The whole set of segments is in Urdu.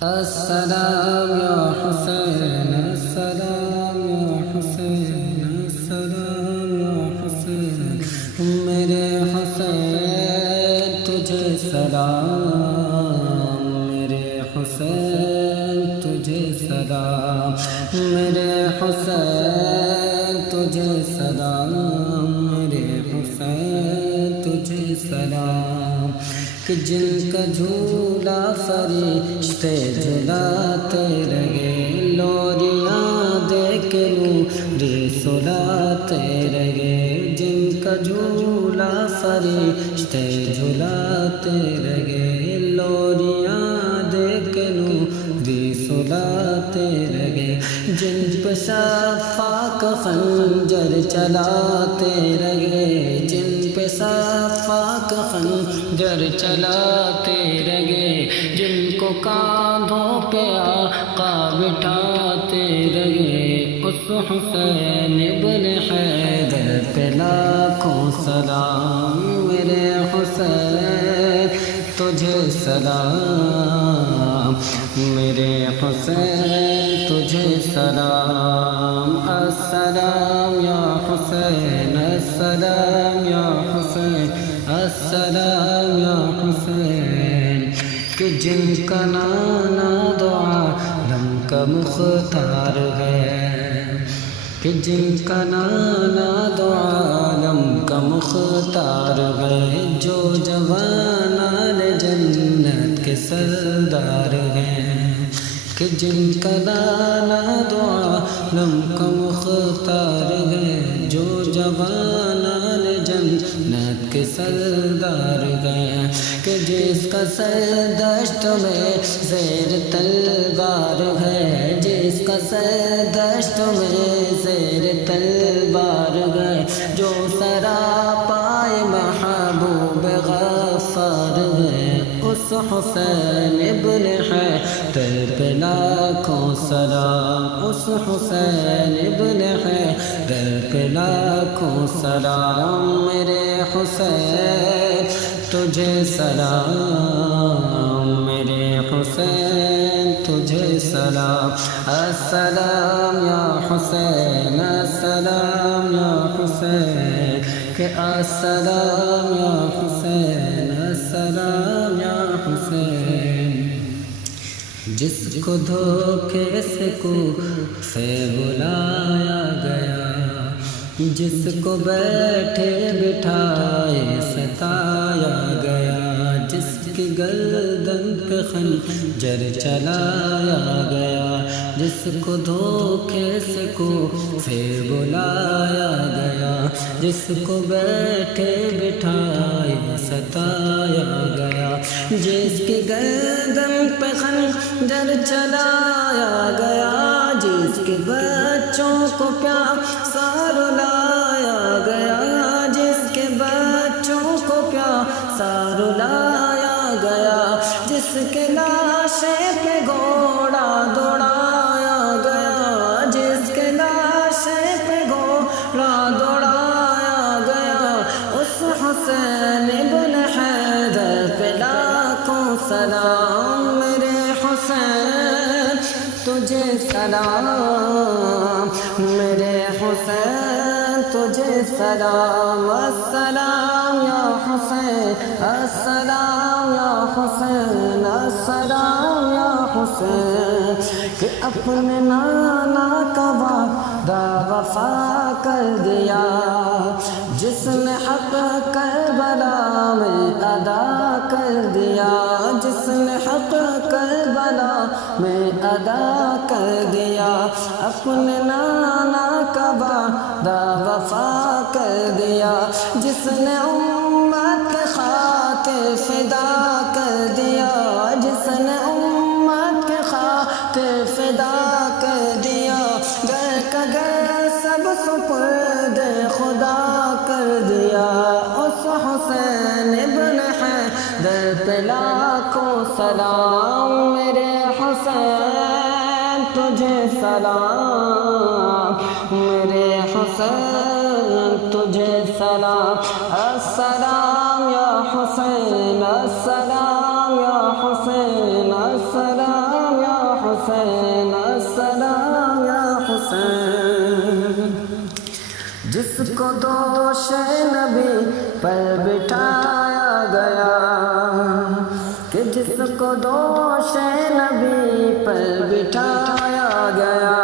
السلام یا حسین السلام یا حسین السلام یا حسین میرے حسین تجھے سلام میرے حسین تجھے سلام میرے حسین تجھے سلام میرے حسین تجھے سلام کہ جن کا جھولا فرشتے جھلاتے رہے لوریاں دے کے نوری سلاتے رہے جن کا جھولا فرشتے جھلاتے رہے لوریاں دے کے نوری سلاتے رہے جن پہ صفاق خنجر چلاتے رہے جن پہ صفاق خنجر چلاتے رہے جن کو کاندھوں پہ آقا بٹھاتے رہے اس حسین ابن حیدر پہ لاکھوں سلام میرے حسین تجھے سلام میرے حسین تجھے سلام السلام یا حسین السلام یا حسین السلام یا حسین کہ جن کا نانا دو عالم کا مختار ہے کہ جن کا نانا دو عالم کا مختار ہے جو جوانان جنت کے سردار ہیں کہ جن کا نانا دو عالم کا مختار ہے جو جوانان جنت کے سردار ہیں کہ جس کا سر دشت میں زیر تلوار ہے جس کا سر دشت میں زیر تلوار ہے جو سراپائے محبوب غفار ہے اس حسین ابن حیدر پہ لاکھوں سلام اس حسین ابن حیدر پہ لاکھوں سلام میرے حسین تجھے سلام میرے حسین تجھے سلام السلام یا حسین السلام یا حسین کہ السلام یا حسین السلام یا حسین جس کو دھوکے سے کوفے بلایا گیا جس کو بیٹھے بٹھائے ستایا گیا جس کی گردن پہ خنجر چلایا گیا جس کو دھوکے سے کوفے بلایا گیا جس کو بیٹھے بٹھائے ستایا گیا جس کی گردن پہ خنجر چلایا گیا جس کے بچوں کو پیاسا رلایا گیا جس کے بچوں کو پیاسا رلایا گیا جس کے لاشے پہ گھوڑا دوڑایا گیا جس کے لاشے پہ گھوڑا دوڑایا گیا اس حسین ابن حیدر پہ لاکھوں سلام میرے حسین تجھے سلام میرے حسین تجھے سلام السلام یا حسین السلام یا حسین السلام یا حسین کہ اپنے نانا کا وعدہ وفا کر دیا جس نے حق کربلا میں ادا کر دیا جس نے حق کربلا میں ادا کر دیا اپنے نانا کا وعدہ وفا کر دیا جس نے امت کے خاطر فدا کر دیا جس نے امت کے خاطر فدا کر دیا گھر کا گھر سب سپرد خدا کر دیا اس حسین ابن حیدر پہ لاکھوں سلام میرے حسین تجھے سلام میرے حسین تجھے سلام السلام یا حسین السلام یا حسین السلام جس کو دوش نبی پر بٹھایا گیا، کہ جس کو دوش نبی پر بٹھایا گیا،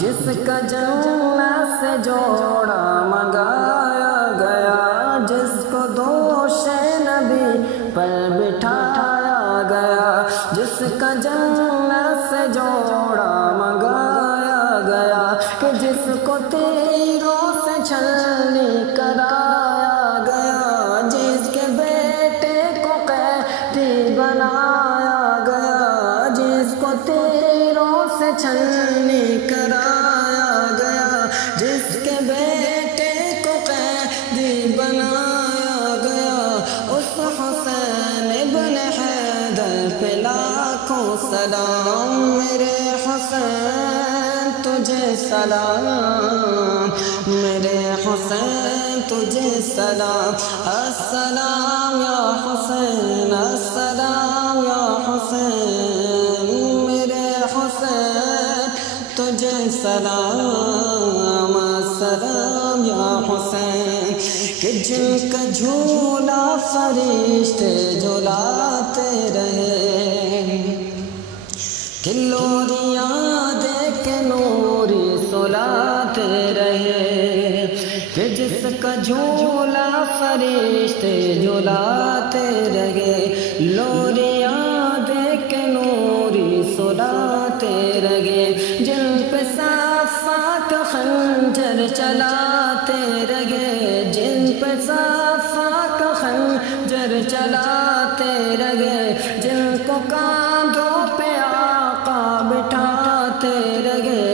جس کا جنت سے جوڑا منگایا گیا، جس کو دوش نبی پر بٹھایا گیا، جس کا جنت سے جوڑا منگایا گیا، کہ جس کو تیروں سے چھلنی کرایا گیا، جس کے بیٹے کو قیدی بنایا گیا، جس کو تیروں سے چھلنی کرایا گیا، جس کے بیٹے کو قیدی بنایا گیا، اس حسین ابن حیدر پہ لاکھوں سلام، میرے حسین تجھے سلام، میرے حسین تجھے سلام، السلام یا حسین، السلام یا حسین، میرے حسین تجھے سلام، السلام یا حسین، کہ جن کا جھولا فرشتے جھلاتے رہے، کہ لوریاں دے کے نوری سلاتے رہے، کہ جس کا جھولا فرشتے جھلاتے رہے، لوریاں دے کے نوری سلاتے رہے، جن پہ صافات خنجر چلاتے رہے، جن پہ صافات خنجر چلاتے رہے، جن کو کاندھوں پہ آقا بٹھاتے رہے،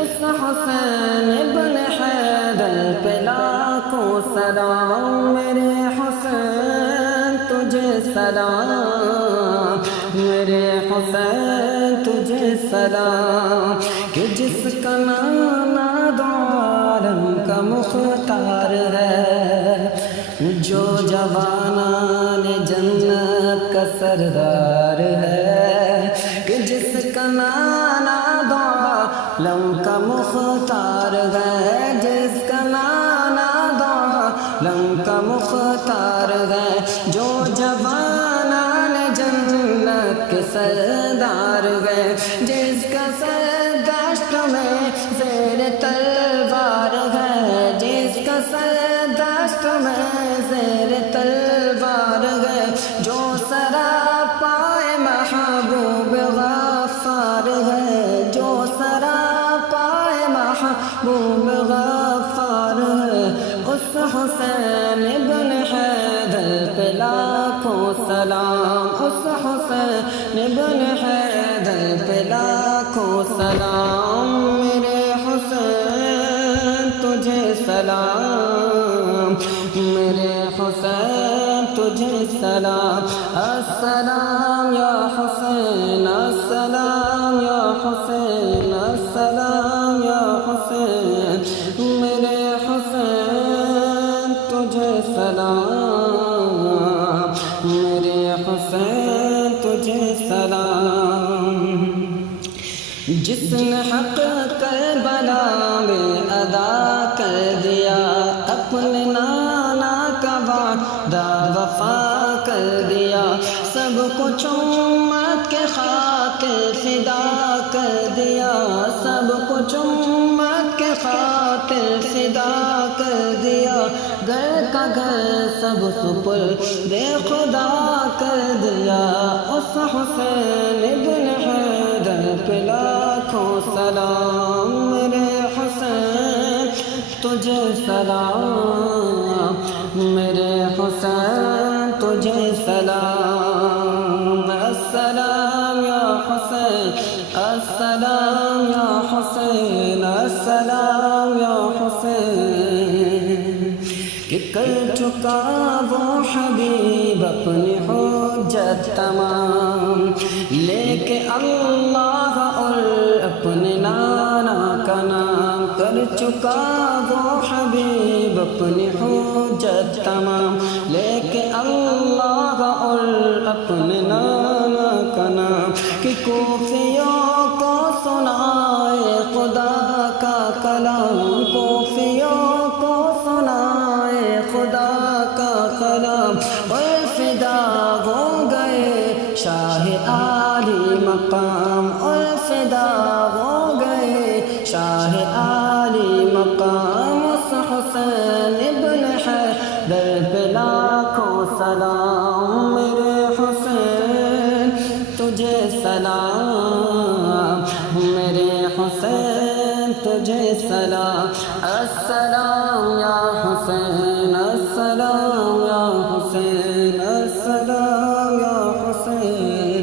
اس حسین ابن حیدر پہ لاکھوں سلام، میرے حسین تجھے سلام، میرے حسین تجھے سلام، کہ جس کا نام دو عالم کا مختار ہے، جو جوانان جنت کا سردار ہے، کہ جس کا نام دو عالم کا مختار ہے، جس کا نام دو عالم کا مختار ہے، جو جوانان جنت کے سردار ہے، جس کا سر دشت میں زیر تلوار ہے، جس کا سر دشت میں زیر تلوار ہے، جو سراپائے محبوب غفار ہے، جو سراپائے محبوب غفار ہے، اس حسین ابن حیدر پہ لاکھوں سلام، اس حسین ابن حیدر پہ لاکھوں سلام، میرے حسین تجھے سلام، میرے حسین تجھے سلام، السلام یا حسین، السلام یا حسین، السلام یا حسین، میرے حسین تجھے سلام، میرے حسین تجھے سلام، جس نے حق کربلا میں ادا کر دیا، اپنے نانا کا وعدہ وفا کر دیا، سب کچھ امت کے خاطر فدا کر دیا، سب کچھ امت کے خاطر فدا کر دیا، گھر کا گھر سب سپرد خدا کر دیا، اس حسین ابن حیدر پہ لاکھوں سلام، میرے حسین تجھے سلام، میرے حسین تجھے سلام، السلام یا حسین، السلام یا حسین، السلام یا حسین، کہ کر چکا وہ حبیب اپنی حجت تمام، لے کے اللہ اور اپنے نانا کا نام، کر چکا وہ حبیب اپنی حجت تمام، لے کے اللہ اور اپنے نانا کا نام، کہ کوفیوں کو سنائے خدا کا کلام، کوفیوں کو عالی مقام اور فدا ہو گئے شاہ عالی مقام اس حسین ابن حیدر پہ لاکھوں سلام میرے حسین تجھے سلام میرے حسین تجھے سلام السلام یا حسین السلام یا حسین السلام یا حسین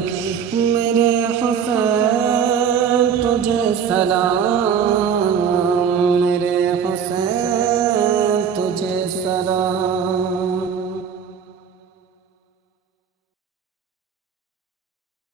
میرے حسین تجھے سلام